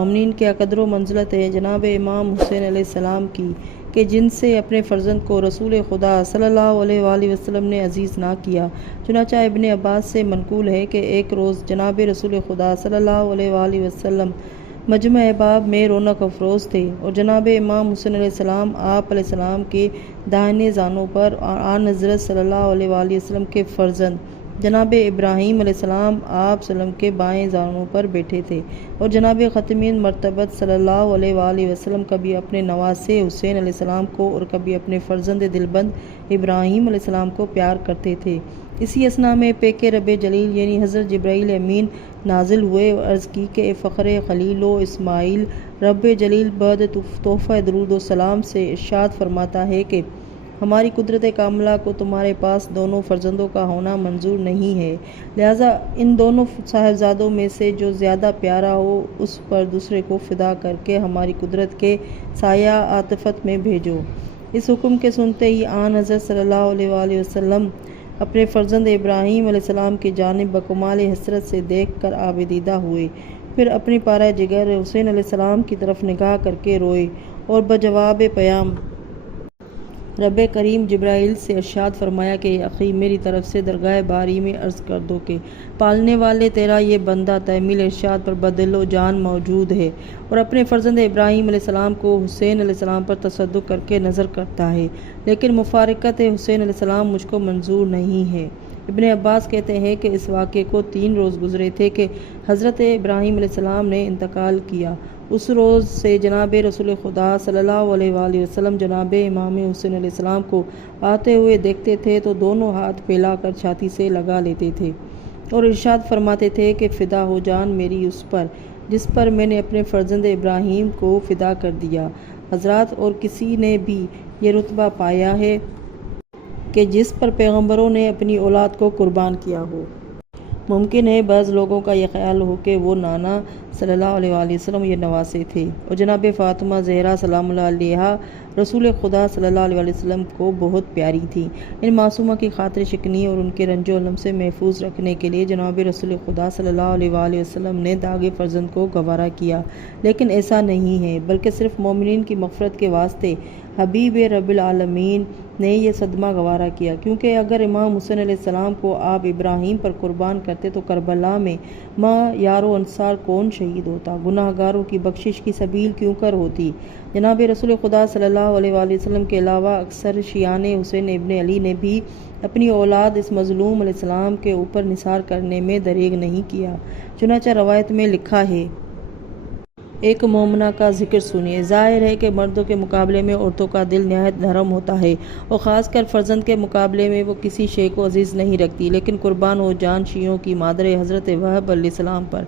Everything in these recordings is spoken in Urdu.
مومنین کے قدر و منزلت ہے جناب امام حسین علیہ السلام کی کہ جن سے اپنے فرزند کو رسول خدا صلی اللہ علیہ وآلہ وسلم نے عزیز نہ کیا۔ چنانچہ ابن عباس سے منقول ہے کہ ایک روز جناب رسول خدا صلی اللہ علیہ وآلہ وسلم مجمع احباب میں رونق افروز تھے اور جناب امام حسین علیہ السلام آپ علیہ السلام کے داہنے زانوں پر اور آن حضرت صلی اللہ علیہ وآلہ وسلم کے فرزند جناب ابراہیم علیہ السلام آپ وسلم کے بائیں زانوں پر بیٹھے تھے، اور جناب ختمین مرتبت صلی اللہ علیہ وآلہ وسلم کبھی اپنے نواسے حسین علیہ السلام کو اور کبھی اپنے فرزند دلبند ابراہیم علیہ السلام کو پیار کرتے تھے۔ اسی اثنا میں پیک رب جلیل یعنی حضرت جبرائیل امین نازل ہوئے اور عرض کی کہ اے فخر خلیل و اسماعیل، رب جلیل بعد تحفہ درود و سلام سے ارشاد فرماتا ہے کہ ہماری قدرت کاملہ کو تمہارے پاس دونوں فرزندوں کا ہونا منظور نہیں ہے، لہٰذا ان دونوں صاحبزادوں میں سے جو زیادہ پیارا ہو اس پر دوسرے کو فدا کر کے ہماری قدرت کے سایہ عاطفت میں بھیجو۔ اس حکم کے سنتے ہی آن حضرت صلی اللہ علیہ وآلہ وسلم اپنے فرزند ابراہیم علیہ السلام کی جانب بکمال حسرت سے دیکھ کر آبدیدہ ہوئے، پھر اپنی پارہ جگر حسین علیہ السلام کی طرف نگاہ کر کے روئے اور بجواب پیام رب کریم جبرائیل سے ارشاد فرمایا کہ اے اخی، میری طرف سے درگاہ باری میں عرض کر دو کہ پالنے والے تیرا یہ بندہ تحمیل ارشاد پر بدل و جان موجود ہے اور اپنے فرزند ابراہیم علیہ السلام کو حسین علیہ السلام پر تصدق کر کے نظر کرتا ہے، لیکن مفارقت حسین علیہ السلام مجھ کو منظور نہیں ہے۔ ابن عباس کہتے ہیں کہ اس واقعے کو 3 روز گزرے تھے کہ حضرت ابراہیم علیہ السلام نے انتقال کیا۔ اس روز سے جناب رسول خدا صلی اللہ علیہ وآلہ وسلم جناب امام حسین علیہ السلام کو آتے ہوئے دیکھتے تھے تو دونوں ہاتھ پھیلا کر چھاتی سے لگا لیتے تھے اور ارشاد فرماتے تھے کہ فدا ہو جان میری اس پر جس پر میں نے اپنے فرزند ابراہیم کو فدا کر دیا۔ حضرات، اور کسی نے بھی یہ رتبہ پایا ہے کہ جس پر پیغمبروں نے اپنی اولاد کو قربان کیا ہو۔ ممکن ہے بعض لوگوں کا یہ خیال ہو کہ وہ نانا صلی اللہ علیہ وآلہ وسلم یہ نواسے تھے اور جناب فاطمہ زہرا سلام اللہ علیہا رسول خدا صلی اللہ علیہ وآلہ وسلم کو بہت پیاری تھیں۔ ان معصومہ کی خاطر شکنی اور ان کے رنج و الم سے محفوظ رکھنے کے لیے جناب رسول خدا صلی اللہ علیہ وآلہ وسلم نے داغ فرزند کو گوارا کیا، لیکن ایسا نہیں ہے، بلکہ صرف مومنین کی مغفرت کے واسطے حبیب رب العالمین نے یہ صدمہ گوارا کیا، کیونکہ اگر امام حسین علیہ السلام کو آپ ابراہیم پر قربان کرتے تو کربلا میں ماں یار و انصار کون شہید ہوتا، گناہ گاروں کی بخشش کی سبیل کیوں کر ہوتی۔ جناب رسول خدا صلی اللہ علیہ وآلہ وسلم کے علاوہ اکثر شیعان حسین ابن علی نے بھی اپنی اولاد اس مظلوم علیہ السلام کے اوپر نثار کرنے میں دریغ نہیں کیا۔ چنانچہ روایت میں لکھا ہے، ایک مومنہ کا ذکر سنیے۔ ظاہر ہے کہ مردوں کے مقابلے میں عورتوں کا دل نہایت نرم ہوتا ہے اور خاص کر فرزند کے مقابلے میں وہ کسی شے کو عزیز نہیں رکھتی، لیکن قربان ہو جان شیعوں کی مادر حضرت وہب علیہ السلام پر۔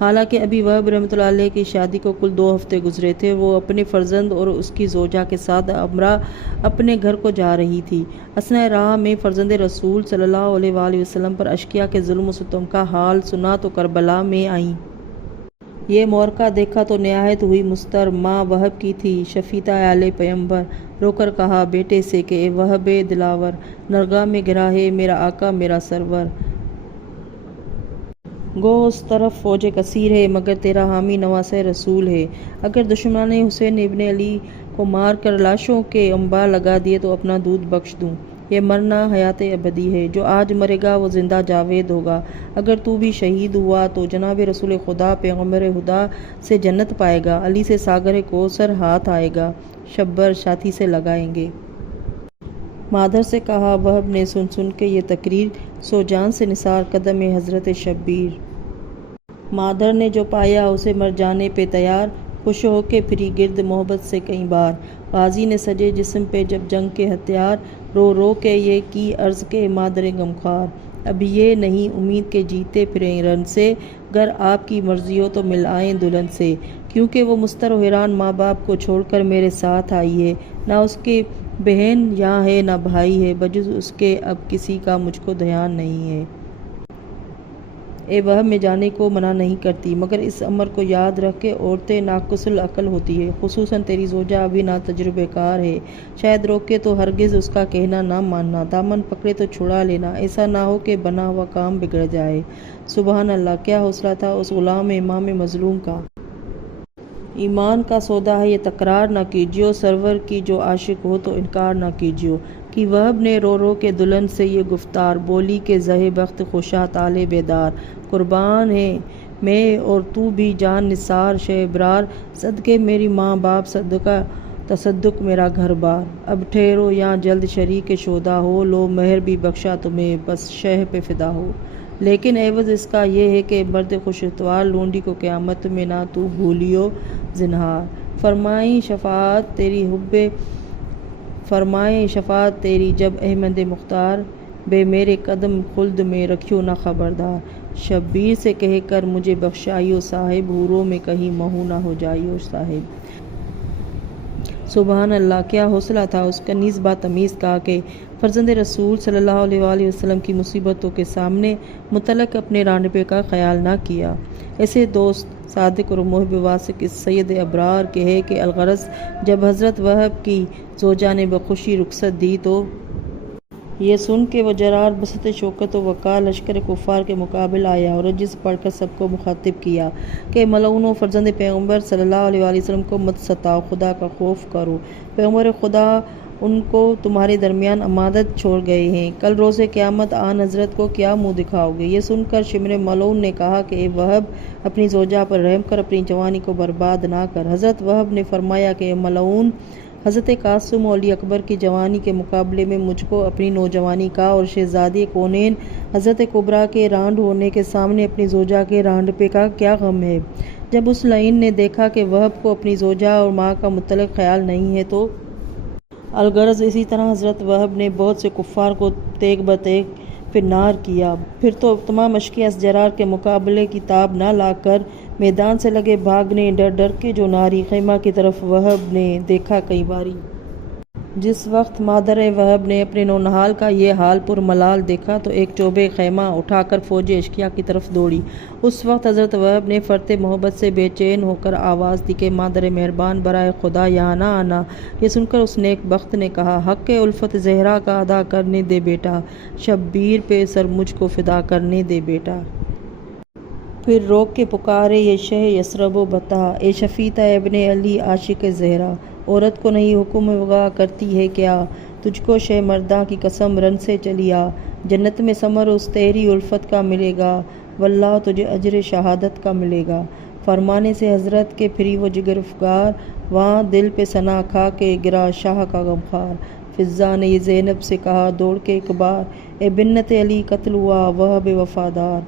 حالانکہ ابھی وہب رحمۃ اللہ علیہ کی شادی کو کل 2 ہفتے گزرے تھے، وہ اپنے فرزند اور اس کی زوجہ کے ساتھ امرا اپنے گھر کو جا رہی تھی۔ اثناء راہ میں فرزند رسول صلی اللہ علیہ وآلہ وسلم پر اشقیاء کے ظلم و ستم کا حال سنا تو کربلا میں آئیں۔ یہ مورکہ دیکھا تو نہایت ہوئی مضطر، ماں وہب کی تھی، شفیتہ آل پیمبر، رو کر کہا بیٹے سے کہ اے وہب دلاور، درگاہ میں گرا ہے میرا آقا میرا سرور، گو اس طرف فوج کثیر ہے مگر تیرا حامی نواسہ رسول ہے، اگر دشمنان حسین ابن علی کو مار کر لاشوں کے انبار لگا دیے تو اپنا دودھ بخش دوں۔ یہ مرنا حیات ابدی ہے، جو آج مرے گا وہ زندہ جاوید ہوگا، اگر تو بھی شہید ہوا تو جناب رسول خدا پیغمبر خدا سے جنت پائے گا، علی سے ساگر کوثر ہاتھ آئے گا، شبر چھاتی سے لگائیں گے۔ مادر سے کہا۔ وہب نے سن کے یہ تقریر سو جان سے نثار قدم حضرت شبیر۔ مادر نے جو پایا اسے مر جانے پہ تیار، خوش ہو کے پھری گرد محبت سے کئی بار، غازی نے سجے جسم پہ جب جنگ کے ہتھیار، رو رو کے یہ کی عرض کے مادر غمخوار، اب یہ نہیں امید کے جیتے پھریں رن سے، گر آپ کی مرضی ہو تو مل آئیں دلہن سے، کیونکہ وہ مضطر و حیران ماں باپ کو چھوڑ کر میرے ساتھ آئی ہے، نہ اس کی بہن یہاں ہے نہ بھائی ہے، بجز اس کے اب کسی کا مجھ کو دھیان نہیں ہے۔ اے وہب میں جانے کو منع نہیں کرتی، مگر اس امر کو یاد رکھ کہ عورتیں ناقص العقل ہوتی ہے، خصوصاً تیری زوجہ ابھی نا تجربہ کار ہے، شاید روکے تو ہرگز اس کا کہنا نہ ماننا، دامن پکڑے تو چھڑا لینا، ایسا نہ ہو کہ بنا ہوا کام بگڑ جائے۔ سبحان اللہ، کیا حوصلہ تھا اس غلام امام مظلوم کا! ایمان کا سودا ہے یہ تکرار نہ کیجیو، سرور کی جو عاشق ہو تو انکار نہ کیجیو۔ کہ وہب نے رو رو کے دلہن سے یہ گفتار بولی کہ زہے بخت خوشا تالے بیدار، قربان ہے میں اور تو بھی جان نثار، شہ ابرار صدقے میری ماں باپ صدقہ تصدق میرا گھر بار۔ اب ٹھہرو یہاں جلد شریک شودا ہو، لو مہر بھی بخشا تمہیں بس شہ پہ فدا ہو۔ لیکن عوض اس کا یہ ہے کہ مرد خوش اتوار لونڈی کو قیامت میں نہ تو بھولیو زنہار۔ فرمائیں شفاعت تیری جب احمد مختار، بے میرے قدم خلد میں رکھیو نہ خبردار۔ شبیر سے کہہ کر مجھے بخشائیو صاحب، حوروں میں کہیں مہو نہ ہو جائیو صاحب۔ سبحان اللہ، کیا حوصلہ تھا اس کا نیز با تمیز کا کہ فرزند رسول صلی اللہ علیہ وآلہ وسلم کی مصیبتوں کے سامنے متعلق اپنے رانڈپے کا خیال نہ کیا۔ ایسے دوست صادق اور محب واثق اس سید ابرار کے ہے کہ الغرض جب حضرت وہب کی زوجہ نے بخوشی رخصت دی تو یہ سن کے وہ جرار بسط شوکت و وقار لشکر کفار کے مقابل آیا اور رجز پڑھ کر سب کو مخاطب کیا کہ ملعون و فرزند پیغمبر صلی اللہ علیہ وآلہ وسلم کو مت ستاؤ، خدا کا خوف کرو، پیغمبر خدا ان کو تمہارے درمیان امانت چھوڑ گئے ہیں، کل روز قیامت آن حضرت کو کیا منہ دکھاؤ گے۔ یہ سن کر شمر ملعون نے کہا کہ اے وہب، اپنی زوجہ پر رحم کر، اپنی جوانی کو برباد نہ کر۔ حضرت وہب نے فرمایا کہ اے ملعون، حضرت قاسم و علی اکبر کی جوانی کے مقابلے میں مجھ کو اپنی نوجوانی کا اور شہزادی کونین حضرت کبریٰ کے رانڈ ہونے کے سامنے اپنی زوجہ کے رانڈپے کا کیا غم ہے۔ جب اس لعین نے دیکھا کہ وہب کو اپنی زوجہ اور ماں کا متعلق خیال نہیں ہے تو الغرض اسی طرح حضرت وہب نے بہت سے کفار کو تیغ بتیغ فنار کیا، پھر تو تمام اشقیاء اس جرار کے مقابلے کی تاب نہ لا کر میدان سے لگے بھاگنے، ڈر ڈر کے جو ناری خیمہ کی طرف وہب نے دیکھا کئی باری۔ جس وقت مادر وہب نے اپنے نونہال کا یہ حال پر ملال دیکھا تو ایک چوبے خیمہ اٹھا کر فوج اشقیاء کی طرف دوڑی۔ اس وقت حضرت وہب نے فرط محبت سے بے چین ہو کر آواز دی کہ مادر مہربان، برائے خدا یہاں نہ آنا۔ یہ سن کر اس نیک بخت نے کہا، حق الفت زہرا کا ادا کرنے دے بیٹا، شبیر پہ سر مجھ کو فدا کرنے دے بیٹا۔ پھر روک کے پکارے یہ شہ یثرب و بتا، اے شفیع ابن علی عاشق زہرا، عورت کو نہیں حکم وغا کرتی ہے کیا، تجھ کو شہ مرداں کی قسم رن سے چلیا، جنت میں ثمر اس تیری الفت کا ملے گا، واللہ تجھے اجر شہادت کا ملے گا۔ فرمانے سے حضرت کے پھری وہ جگر افگار، وہاں دل پہ ثنا کھا کے گرا شاہ کا غمخوار۔ فضہ نے یہ زینب سے کہا دوڑ کے ایک بار، اے بنت علی قتل ہوا وہب وفادار۔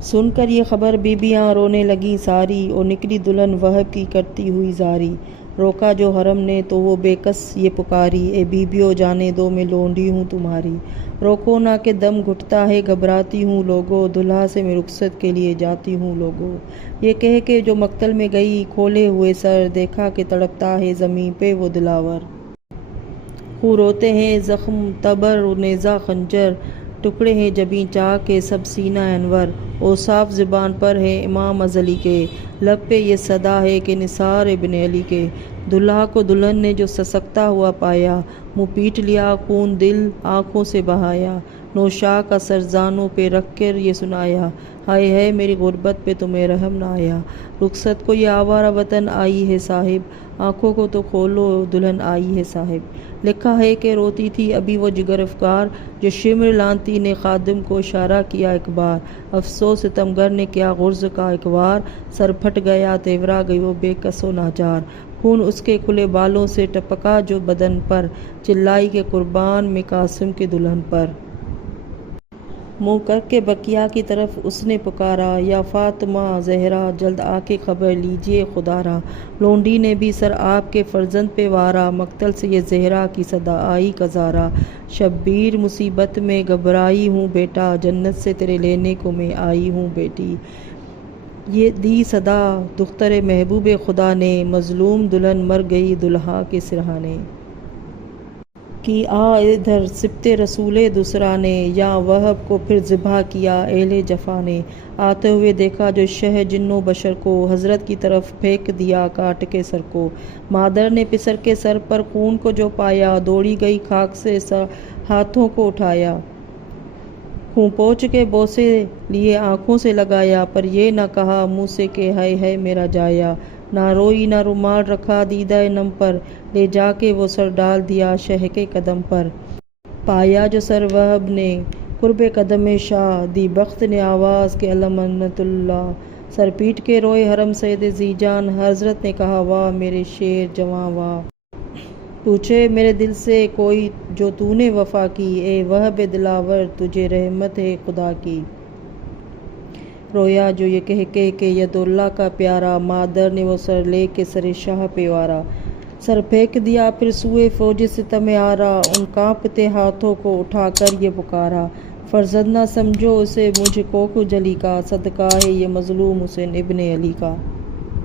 سن کر یہ خبر بیبیاں رونے لگیں ساری، اور نکلی دلہن وہب کی کرتی ہوئی زاری۔ روکا جو حرم نے تو وہ بے کس یہ پکاری، اے بیبیوں جانے دو میں لونڈی ہوں تمہاری۔ روکو نہ کہ دم گھٹتا ہے گھبراتی ہوں لوگو، دلہا سے میں رخصت کے لیے جاتی ہوں لوگو۔ یہ کہہ کے جو مقتل میں گئی کھولے ہوئے سر، دیکھا کہ تڑپتا ہے زمین پہ وہ دلاور۔ خوں روتے ہیں زخم تبر و نیزہ خنجر، ٹکڑے ہیں جبیں چاک کے سب سینہ انور۔ اوصاف زبان پر ہے امام ازلی کے، لب پہ یہ صدا ہے کہ نثار ابن علی کے۔ دلہا کو دلہن نے جو سسکتا ہوا پایا، منہ پیٹ لیا خون دل آنکھوں سے بہایا۔ نوشا کا سر زانوں پہ رکھ کر یہ سنایا، ہائے ہائے میری غربت پہ تمہیں رحم نہ آیا۔ رخصت کو یہ آوارہ وطن آئی ہے صاحب، آنکھوں کو تو کھولو دلہن آئی ہے صاحب۔ لکھا ہے کہ روتی تھی ابھی وہ جگر افگار، جو شمر لانتی نے خادم کو اشارہ کیا ایک بار۔ افسوس ستمگر نے کیا غرض کا ایک وار، سر پھٹ گیا تیورا گئی وہ بے کس و ناچار۔ خون اس کے کھلے بالوں سے ٹپکا جو بدن پر، چلائی کے قربان میں قاسم کے دلہن پر۔ منہ کر کے بقیہ کی طرف اس نے پکارا، یا فاطمہ زہرا جلد آ کے خبر لیجئے خدا را۔ لونڈی نے بھی سر آپ کے فرزند پہ وارا، مقتل سے یہ زہرا کی صدا آئی کزارا۔ شبیر مصیبت میں گھبرائی ہوں بیٹا، جنت سے تیرے لینے کو میں آئی ہوں بیٹی۔ یہ دی صدا دختر محبوب خدا نے، مظلوم دلہن مر گئی دلہا کے سرہانے۔ کہ آ ادھر سبط رسول دوسرا نے، یا وہب کو پھر ذبح کیا اہل جفا نے۔ آتے ہوئے دیکھا جو شہ جن و بشر کو، حضرت کی طرف پھینک دیا کاٹ کے سر کو۔ مادر نے پسر کے سر پر خون کو جو پایا، دوڑی گئی خاک سے ہاتھوں کو اٹھایا۔ خوں پوچھ کے بوسے لیے آنکھوں سے لگایا، پر یہ نہ کہا منہ سے کہ ہائے ہائے میرا جایا۔ نہ روئی نہ رومال رکھا دیدہ نم پر، لے جا کے وہ سر ڈال دیا شہ کے قدم پر۔ پایا جو سر وہب نے قرب قدم شاہ، دی بخت نے آواز کہ المنت اللہ۔ سر پیٹ کے روئے حرم سید ذی جان، حضرت نے کہا واہ میرے شیر جواں واہ۔ پوچھے میرے دل سے کوئی جو تو نے وفا کی، اے وہب دلاور تجھے رحمت ہے خدا کی۔ رویا جو یہ کہہ کہ ید اللہ کا پیارا، مادر نے وہ سر لے کے سر شاہ پہ وارا۔ سر پھینک دیا پھر سوئے فوج ستم آرا، ان کانپتے ہاتھوں کو اٹھا کر یہ پکارا۔ فرزند نہ سمجھو اسے مجھ کوکھ جلی کا، صدقہ ہے یہ مظلوم حسین ابن علی کا۔